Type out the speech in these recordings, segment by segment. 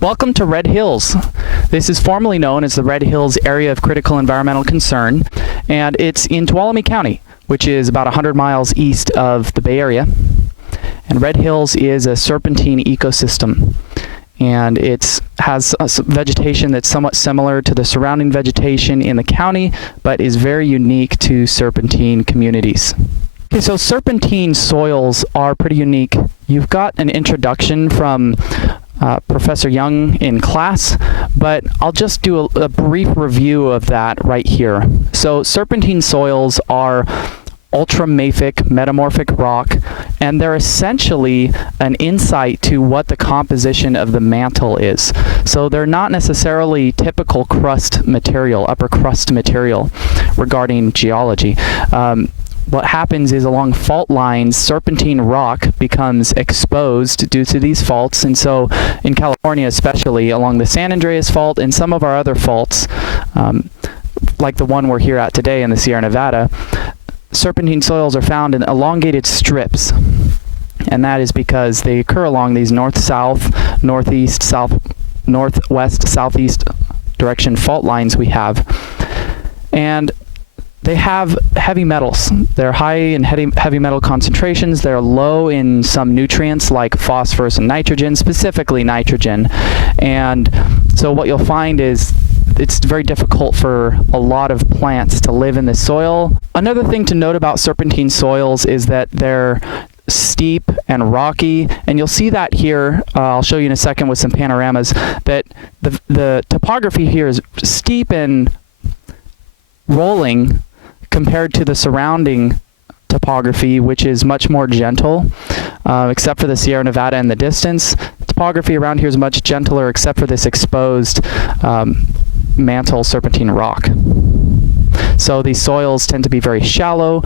Welcome to Red Hills. This is formerly known as the Red Hills Area of Critical Environmental Concern, and it's in Tuolumne County, which is about 100 miles east of the Bay Area. And Red Hills is a serpentine ecosystem, and it has vegetation that's somewhat similar to the surrounding vegetation in the county, but is very unique to serpentine communities. Okay, so serpentine soils are pretty unique. You've got an introduction from Professor Young in class, but I'll just do a brief review of that right here. So serpentine soils are ultramafic metamorphic rock, and they're essentially an insight to what the composition of the mantle is. So they're not necessarily typical crust material, upper crust material regarding geology. What happens is along fault lines, serpentine rock becomes exposed due to these faults, and so in California especially, along the San Andreas Fault and some of our other faults, like the one we're here at today in the Sierra Nevada, serpentine soils are found in elongated strips, and that is because they occur along these north-south, northeast, south, northwest, southeast direction fault lines we have. And they have heavy metals. They're high in heavy metal concentrations. They're low in some nutrients like phosphorus and nitrogen, specifically nitrogen. And so what you'll find is it's very difficult for a lot of plants to live in the soil. Another thing to note about serpentine soils is that they're steep and rocky, and you'll see that here. I'll show you in a second with some panoramas, that the topography here is steep and rolling compared to the surrounding topography, which is much more gentle, except for the Sierra Nevada in the distance. Topography around here is much gentler except for this exposed mantle serpentine rock. So these soils tend to be very shallow.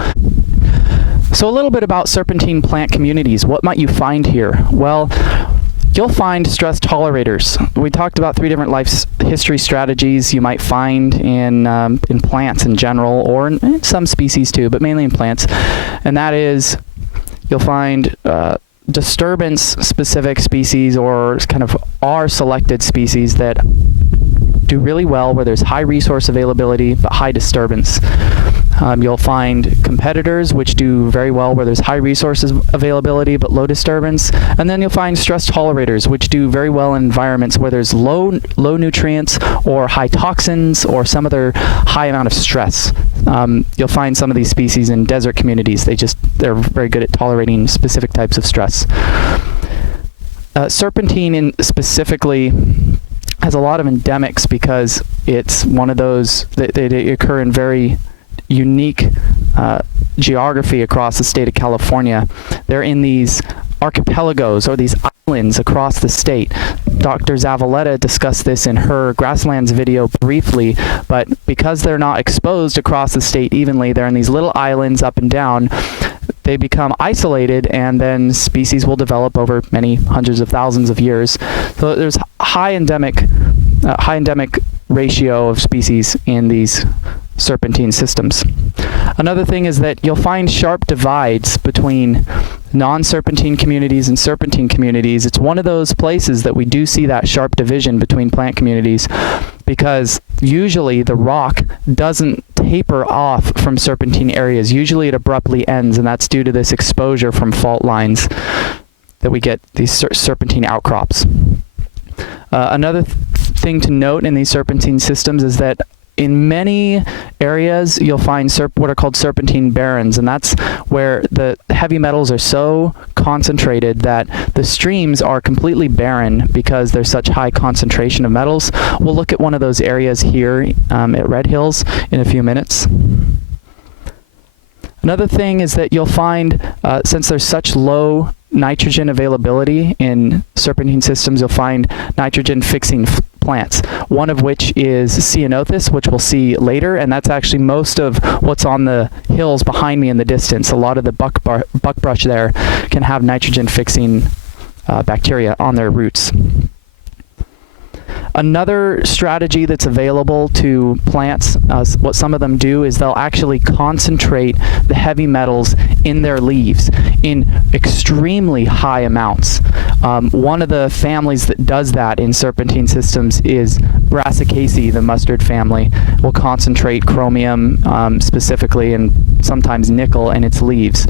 So a little bit about serpentine plant communities. What might you find here? Well, you'll find stress tolerators. We talked about 3 different life history strategies you might find in plants in general, or in some species too, but mainly in plants. And that is, you'll find disturbance-specific species, or kind of R-selected species that do really well where there's high resource availability but high disturbance. You'll find competitors, which do very well where there's high resources availability but low disturbance. And then you'll find stress tolerators, which do very well in environments where there's low nutrients or high toxins or some other high amount of stress. You'll find some of these species in desert communities. They're very good at tolerating specific types of stress. Serpentine specifically has a lot of endemics because it's one of those that they occur in very unique geography across the state of California. They're in these archipelagos, or these islands across the state. Dr. Zavaleta discussed this in her grasslands video briefly, but because they're not exposed across the state evenly, they're in these little islands up and down. They become isolated, and then species will develop over many hundreds of thousands of years. So there's high endemic ratio of species in these serpentine systems. Another thing is that you'll find sharp divides between non-serpentine communities and serpentine communities. It's one of those places that we do see that sharp division between plant communities, because usually the rock doesn't taper off from serpentine areas. Usually it abruptly ends, and that's due to this exposure from fault lines that we get these serpentine outcrops. Another thing to note in these serpentine systems is that in many areas, you'll find what are called serpentine barrens, and that's where the heavy metals are so concentrated that the streams are completely barren because there's such high concentration of metals. We'll look at one of those areas here at Red Hills in a few minutes. Another thing is that you'll find, since there's such low nitrogen availability in serpentine systems, you'll find nitrogen-fixing plants, one of which is ceanothus, which we'll see later, and that's actually most of what's on the hills behind me in the distance. A lot of the buckbrush there can have nitrogen-fixing bacteria on their roots. Another strategy that's available to plants, what some of them do is they'll actually concentrate the heavy metals in their leaves in extremely high amounts. One of the families that does that in serpentine systems is Brassicaceae, the mustard family, will concentrate chromium specifically, and sometimes nickel in its leaves.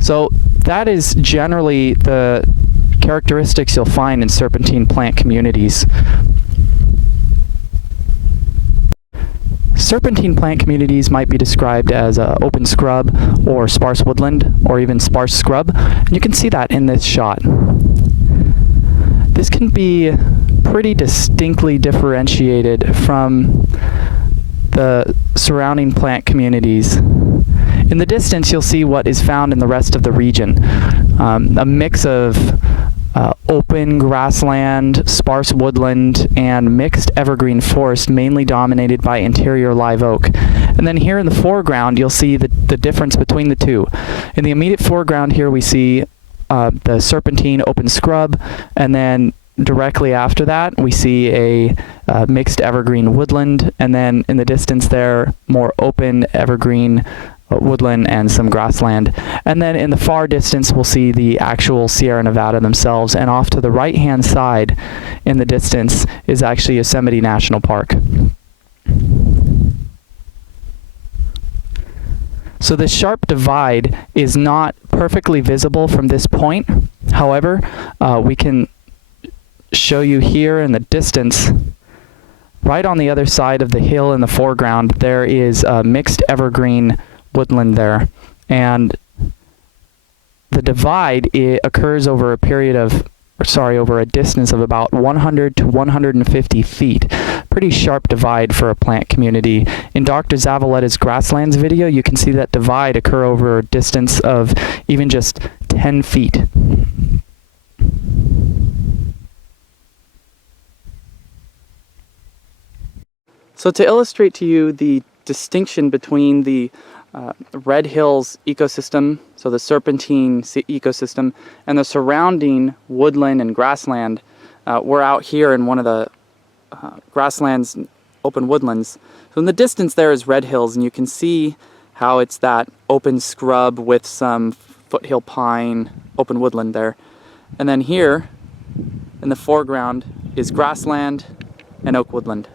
So that is generally the characteristics you'll find in serpentine plant communities. Serpentine plant communities might be described as open scrub or sparse woodland or even sparse scrub. And you can see that in this shot. This can be pretty distinctly differentiated from the surrounding plant communities. In the distance, you'll see what is found in the rest of the region. A mix of open grassland, sparse woodland, and mixed evergreen forest, mainly dominated by interior live oak. And then here in the foreground, you'll see the difference between the two. In the immediate foreground here, we see the serpentine open scrub, and then directly after that, we see a mixed evergreen woodland, and then in the distance there, more open evergreen woodland and some grassland. And then in the far distance, we'll see the actual Sierra Nevada themselves, and off to the right-hand side in the distance is actually Yosemite National Park. So this sharp divide is not perfectly visible from this point. However, we can show you here in the distance, right on the other side of the hill in the foreground, there is a mixed evergreen woodland there, and the divide occurs over a period of, over a distance of about 100 to 150 feet. Pretty sharp divide for a plant community. In Dr. Zavaletta's grasslands video, you can see that divide occur over a distance of even just 10 feet. So to illustrate to you the distinction between the Red Hills ecosystem, so the serpentine ecosystem, and the surrounding woodland and grassland, we're out here in one of the grasslands, open woodlands. So in the distance there is Red Hills, and you can see how it's that open scrub with some foothill pine, open woodland there. And then here in the foreground is grassland and oak woodland.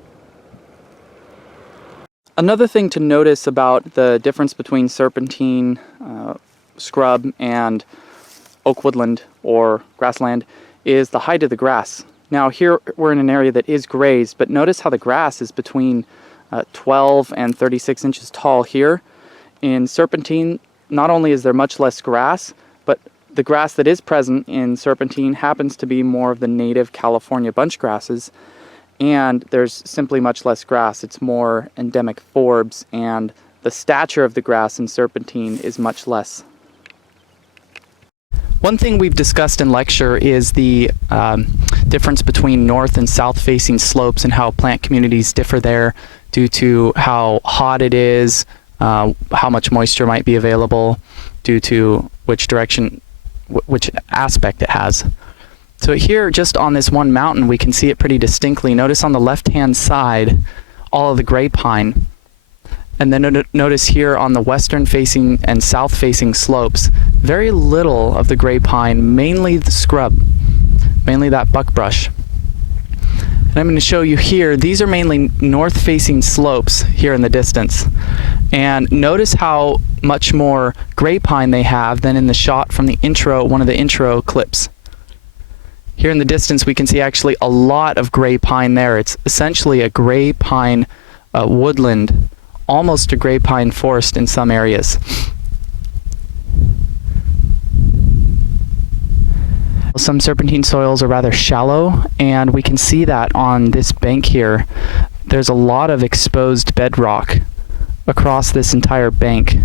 Another thing to notice about the difference between serpentine scrub and oak woodland or grassland is the height of the grass. Now here we're in an area that is grazed, but notice how the grass is between 12 and 36 inches tall here. In serpentine, not only is there much less grass, but the grass that is present in serpentine happens to be more of the native California bunch grasses, and there's simply much less grass. It's more endemic forbs, and the stature of the grass in serpentine is much less. One thing we've discussed in lecture is the difference between north and south facing slopes and how plant communities differ there due to how hot it is, how much moisture might be available, due to which direction, which aspect it has. So here, just on this one mountain, we can see it pretty distinctly. Notice on the left-hand side, all of the gray pine. And then notice here on the western-facing and south-facing slopes, very little of the gray pine, mainly the scrub, mainly that buckbrush. And I'm going to show you here, these are mainly north-facing slopes here in the distance. And notice how much more gray pine they have than in the shot from the intro, one of the intro clips. Here in the distance, we can see actually a lot of gray pine there. It's essentially a gray pine woodland, almost a gray pine forest in some areas. Some serpentine soils are rather shallow, and we can see that on this bank here. There's a lot of exposed bedrock across this entire bank.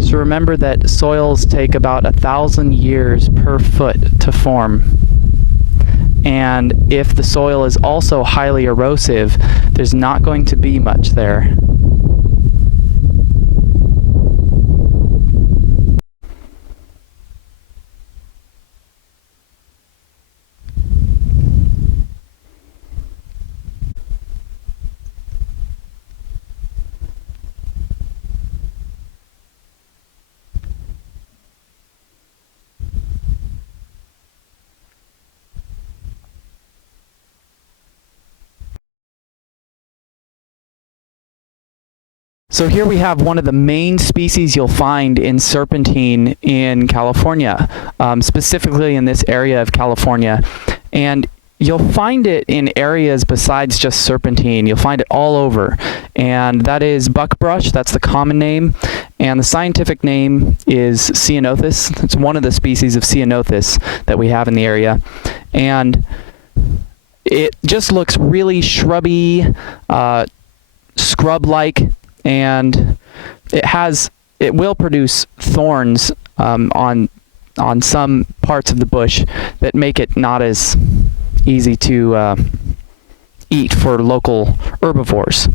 So remember that soils take about 1,000 years per foot to form. And if the soil is also highly erosive, there's not going to be much there. So here we have one of the main species you'll find in serpentine in California, specifically in this area of California. And you'll find it in areas besides just serpentine. You'll find it all over. And that is buckbrush. That's the common name. And the scientific name is Ceanothus. It's one of the species of Ceanothus that we have in the area. And it just looks really shrubby, scrub-like, and it will produce thorns on some parts of the bush that make it not as easy to eat for local herbivores.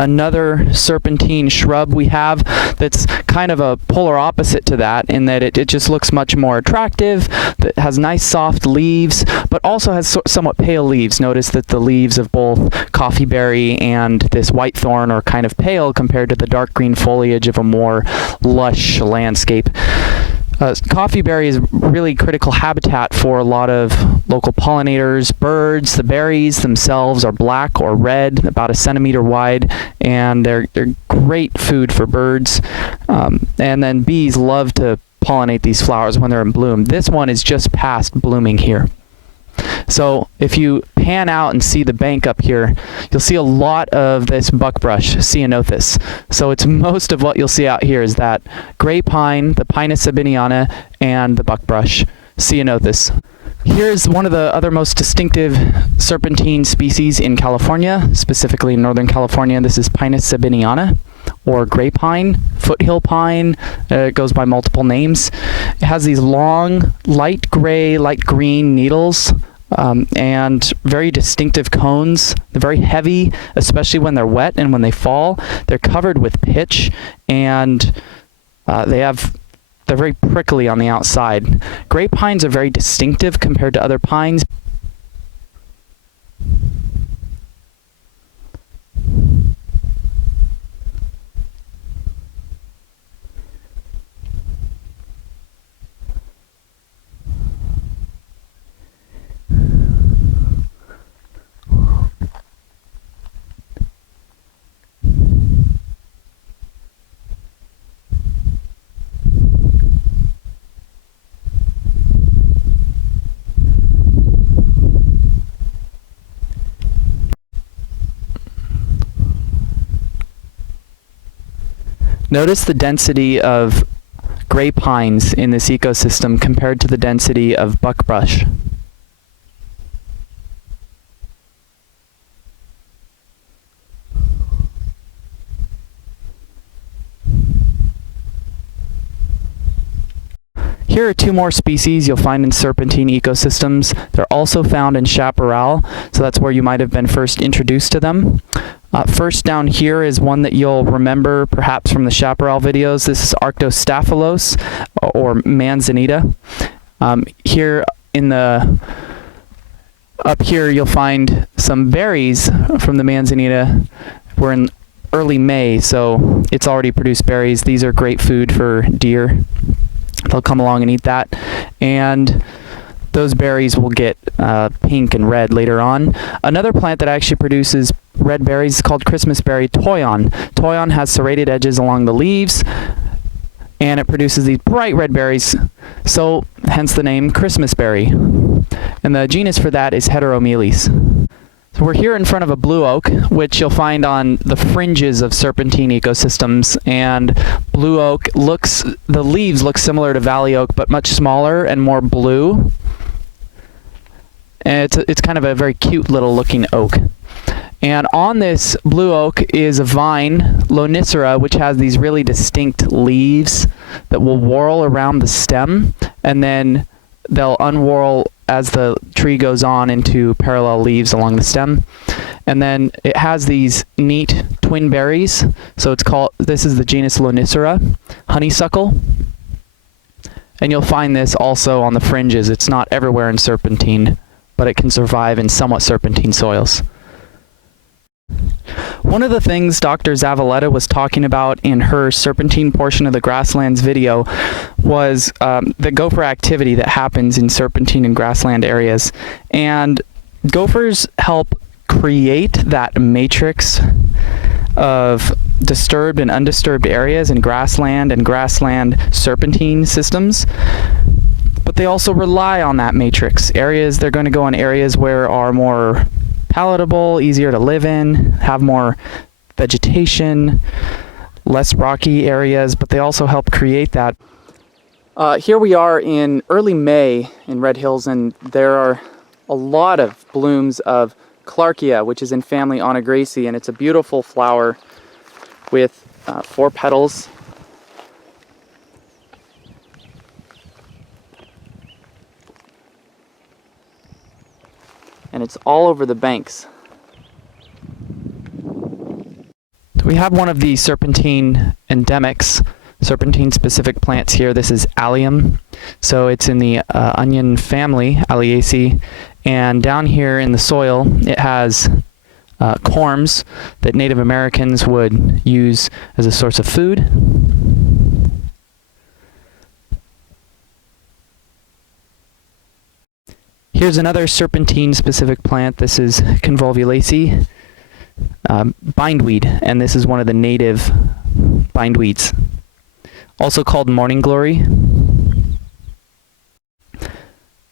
Another serpentine shrub we have that's kind of a polar opposite to that, in that it just looks much more attractive, that has nice soft leaves, but also has somewhat pale leaves. Notice that the leaves of both coffeeberry and this white thorn are kind of pale compared to the dark green foliage of a more lush landscape. Coffeeberry is really critical habitat for a lot of local pollinators, birds. The berries themselves are black or red, about 1 centimeter wide, and they're great food for birds. And then bees love to pollinate these flowers when they're in bloom. This one is just past blooming here. So if you pan out and see the bank up here, you'll see a lot of this buckbrush, Ceanothus. So it's most of what you'll see out here is that gray pine, the Pinus sabiniana, and the buckbrush, Ceanothus. Here's one of the other most distinctive serpentine species in California, specifically in Northern California. This is Pinus sabiniana, or gray pine, foothill pine. It goes by multiple names. It has these long, light gray, light green needles, and very distinctive cones. They're very heavy, especially when they're wet and when they fall. They're covered with pitch, and they're very prickly on the outside. Gray pines are very distinctive compared to other pines. Notice the density of gray pines in this ecosystem compared to the density of buckbrush. Here are two more species you'll find in serpentine ecosystems. They're also found in chaparral, so that's where you might have been first introduced to them. First down here is one that you'll remember perhaps from the chaparral videos. This is Arctostaphylos, or manzanita. Up here you'll find some berries from the manzanita. We're in early May, so it's already produced berries. These are great food for deer. They'll come along and eat that, and those berries will get pink and red later on. Another plant that actually produces red berries is called Christmas berry toyon. Toyon has serrated edges along the leaves, and it produces these bright red berries, so hence the name Christmas berry. And the genus for that is Heteromeles. So we're here in front of a blue oak, which you'll find on the fringes of serpentine ecosystems, and blue oak the leaves look similar to valley oak, but much smaller and more blue. And it's kind of a very cute little looking oak. And on this blue oak is a vine, Lonicera, which has these really distinct leaves that will whorl around the stem, and then they'll unwhorl as the tree goes on into parallel leaves along the stem. And then it has these neat twin berries. So this is the genus Lonicera, honeysuckle. And you'll find this also on the fringes. It's not everywhere in serpentine, but it can survive in somewhat serpentine soils. One of the things Dr. Zavaleta was talking about in her serpentine portion of the grasslands video was the gopher activity that happens in serpentine and grassland areas. And gophers help create that matrix of disturbed and undisturbed areas and grassland serpentine systems. But they also rely on that matrix. They're going to go in areas where are more palatable, easier to live in, have more vegetation, less rocky areas, but they also help create that. Here we are in early May in Red Hills, and there are a lot of blooms of Clarkia, which is in family Onagraceae, and it's a beautiful flower with 4 petals. And it's all over the banks. We have one of the serpentine endemics, serpentine specific plants here. This is Allium. So it's in the onion family, Alliaceae. And down here in the soil, it has corms that Native Americans would use as a source of food. Here's another serpentine specific plant. This is Convolvulaceae, bindweed, and this is one of the native bindweeds, also called morning glory.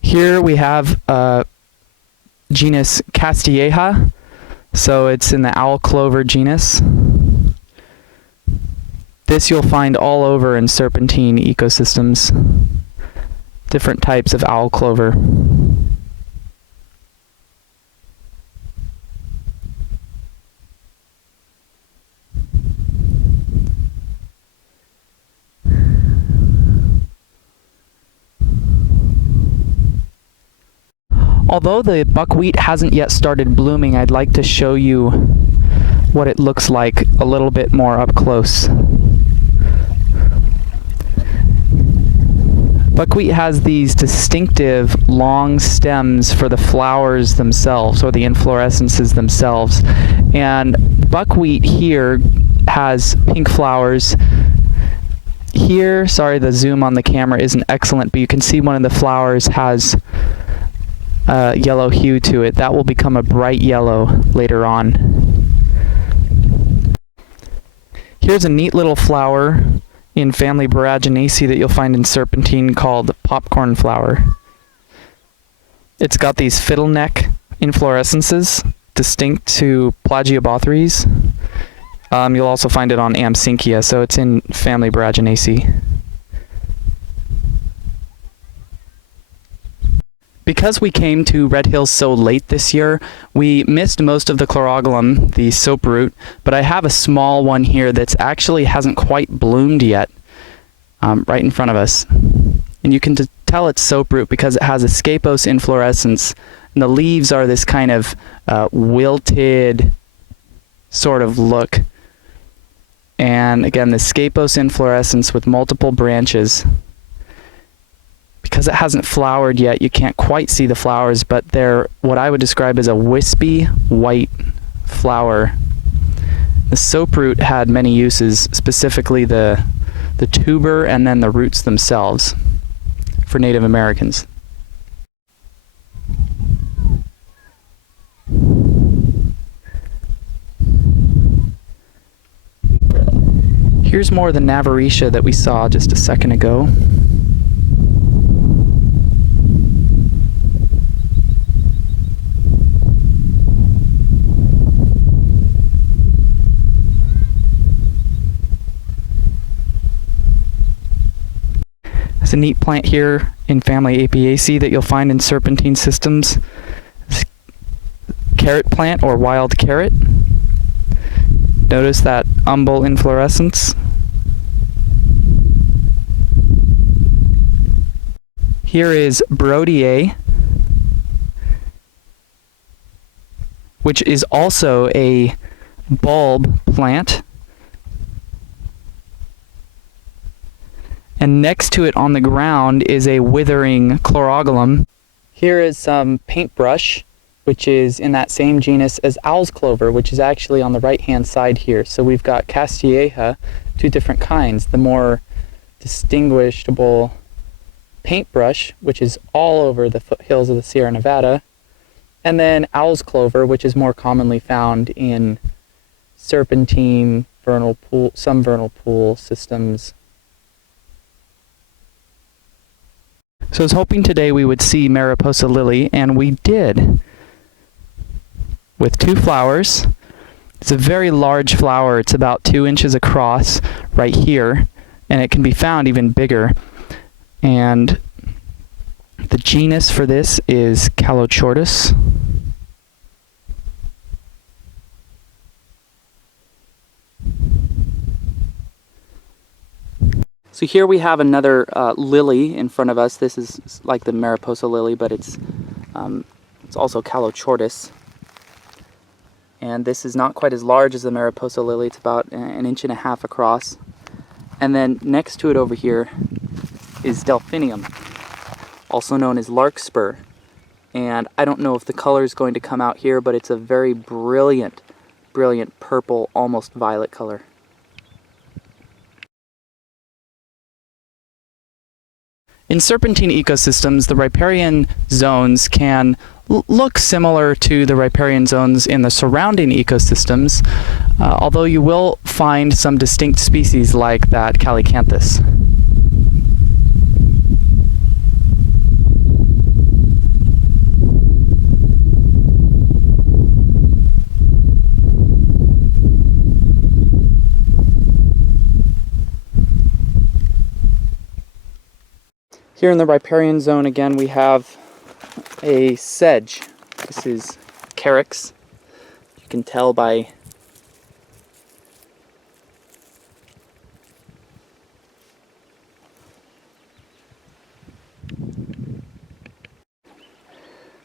Here we have genus Castilleja, so it's in the owl clover genus. This you'll find all over in serpentine ecosystems, different types of owl clover. Although the buckwheat hasn't yet started blooming, I'd like to show you what it looks like a little bit more up close. Buckwheat has these distinctive long stems for the flowers themselves, or the inflorescences themselves. And buckwheat here has pink flowers. Here, sorry, the zoom on the camera isn't excellent, but you can see one of the flowers has yellow hue to it. That will become a bright yellow later on. Here's a neat little flower in family Boraginaceae that you'll find in serpentine called popcorn flower. It's got these fiddle neck inflorescences distinct to Plagiobotheres. You'll also find it on Amsynchia, so it's in family Boraginaceae. Because we came to Red Hills so late this year, we missed most of the chlorogalum, the soaproot, but I have a small one here that actually hasn't quite bloomed yet, right in front of us. And you can tell it's soaproot because it has a scapose inflorescence, and the leaves are this kind of wilted sort of look. And again, the scapose inflorescence with multiple branches. Because it hasn't flowered yet, you can't quite see the flowers, but they're what I would describe as a wispy white flower. The soaproot had many uses, specifically the tuber and then the roots themselves for Native Americans. Here's more of the Navarisha that we saw just a second ago. There's a neat plant here in family Apiaceae that you'll find in serpentine systems. This carrot plant or wild carrot. Notice that umbel inflorescence. Here is Brodiae, which is also a bulb plant. And next to it on the ground is a withering chlorogalum. Here is some paintbrush, which is in that same genus as owl's clover, which is actually on the right-hand side here. So we've got Castilleja, 2 different kinds. The more distinguishable paintbrush, which is all over the foothills of the Sierra Nevada, and then owl's clover, which is more commonly found in serpentine some vernal pool systems. So I was hoping today we would see Mariposa lily, and we did, with 2 flowers. It's a very large flower. It's about 2 inches across right here, and it can be found even bigger. And the genus for this is Calochortus. So here we have another lily in front of us. This is like the Mariposa lily, but it's also Calochortus. And this is not quite as large as the Mariposa lily. It's about 1.5 inches across. And then next to it over here is Delphinium, also known as larkspur. And I don't know if the color is going to come out here, but it's a very brilliant, brilliant purple, almost violet color. In serpentine ecosystems, the riparian zones can look similar to the riparian zones in the surrounding ecosystems, although you will find some distinct species like that Calycanthus. Here in the riparian zone again we have a sedge. This is Carex. You can tell by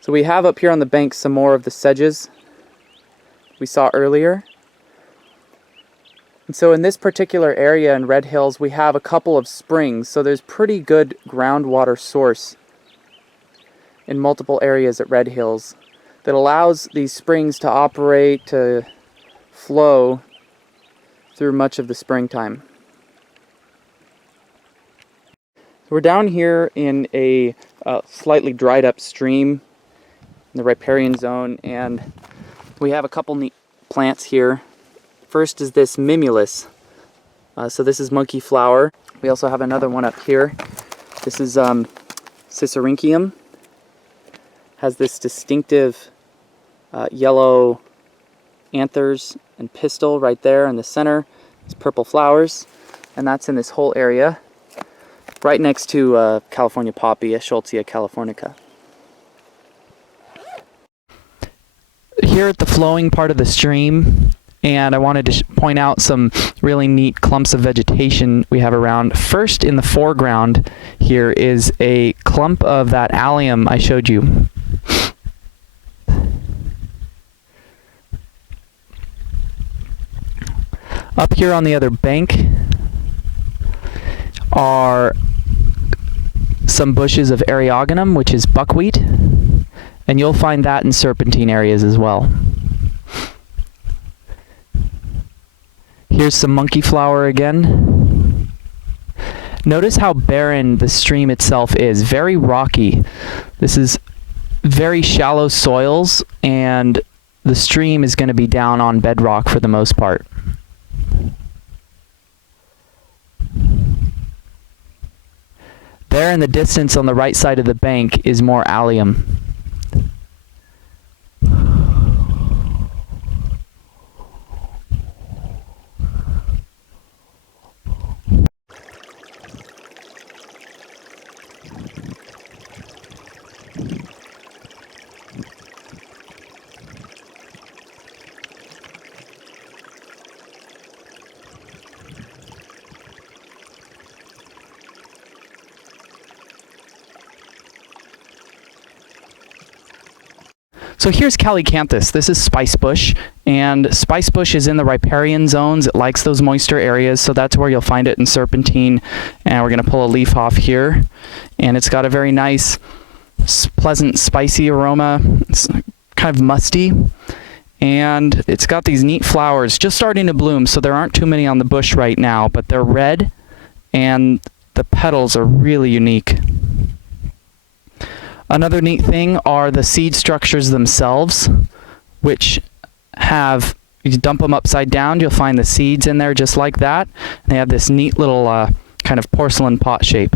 so we have up here on the bank some more of the sedges we saw earlier. And so in this particular area in Red Hills, we have a couple of springs, so there's pretty good groundwater source in multiple areas at Red Hills that allows these springs to operate, to flow through much of the springtime. We're down here in a slightly dried up stream in the riparian zone, and we have a couple neat plants here. First is this Mimulus. So this is monkey flower. We also have another one up here. This is Cicericium. Has this distinctive yellow anthers and pistil right there in the center. It's purple flowers, and that's in this whole area, right next to California poppy, Schultzia californica. Here at the flowing part of the stream, and I wanted to point out some really neat clumps of vegetation we have around. First, in the foreground here is a clump of that allium I showed you. Up here on the other bank are some bushes of Eriogonum, which is buckwheat, and you'll find that in serpentine areas as well. Here's some monkey flower again. Notice how barren the stream itself is, very rocky. This is very shallow soils, and the stream is going to be down on bedrock for the most part. There in the distance on the right side of the bank is more allium. So here's Calycanthus. This is spicebush, and spicebush is in the riparian zones. It likes those moister areas, so that's where you'll find it in serpentine. And we're going to pull a leaf off here, and it's got a very nice, pleasant, spicy aroma. It's kind of musty, and it's got these neat flowers just starting to bloom, so there aren't too many on the bush right now, but they're red, and the petals are really unique. Another neat thing are the seed structures themselves, which have You dump them upside down, you'll find the seeds in there just like that. And they have this neat little kind of porcelain pot shape.